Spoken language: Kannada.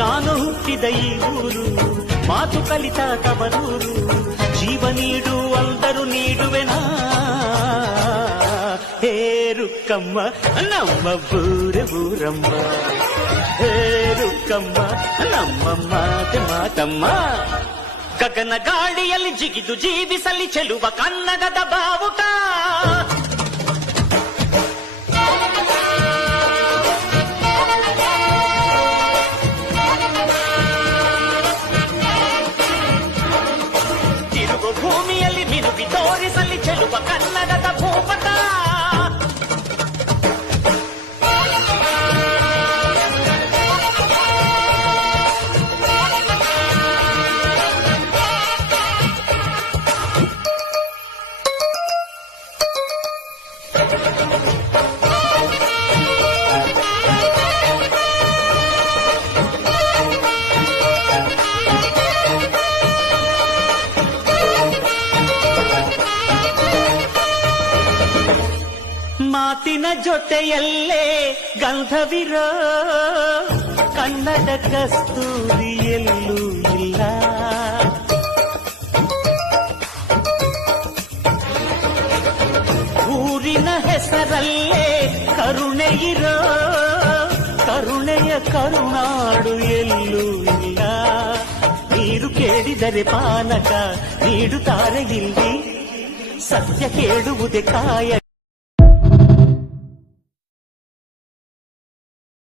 ನಾನು ಹುಟ್ಟಿದ ಈ ಊರು ಮಾತು ಕಲಿತ ತವರೂರು ಜೀವ ನೀಡು ಅಂದರು ನೀಡುವೆನಾ ಹೇ ರುಕ್ಕಮ್ಮ ನಮ್ಮ ಬೂರೆ ಊರಮ್ಮ ಹೇ ರುಕ್ಕಮ್ಮ ನಮ್ಮ ಮಾತೆ ಮಾತಮ್ಮ ಗಗನ ಗಾಳಿಯಲ್ಲಿ ಜಿಗಿದು ಜೀವಿಸಲಿ ಚೆಲುವ ಕನ್ನಡದ ಬಾವುಟ ತಿರುಗು ಭೂಮಿಯಲ್ಲಿ ಮಿನುಗಿ ತೋರಿಸಲಿ ಚೆಲುವ ಕನ್ನಡದ ಭೂಪಟ ಮಾತಿನ ಜೊತೆಯಲ್ಲೇ ಗಂಧವಿರೋ ಕನ್ನಡ ಕಸ್ತೂರಿ ಎಲ್ಲೂ ಇಲ್ಲ ಊರಿನ ಹೆಸರಲ್ಲೇ ಕರುಣೆ ಇರೋ ಕರುಣೆಯ ಕರುನಾಡು ಎಲ್ಲೂ ಇಲ್ಲ ನೀರು ಕೇಳಿದರೆ ಪಾನಕ ನೀಡುತ್ತಾರೆ ಇಲ್ಲಿ ಸತ್ಯ ಕೇಳುವುದೇ ಕಾಯ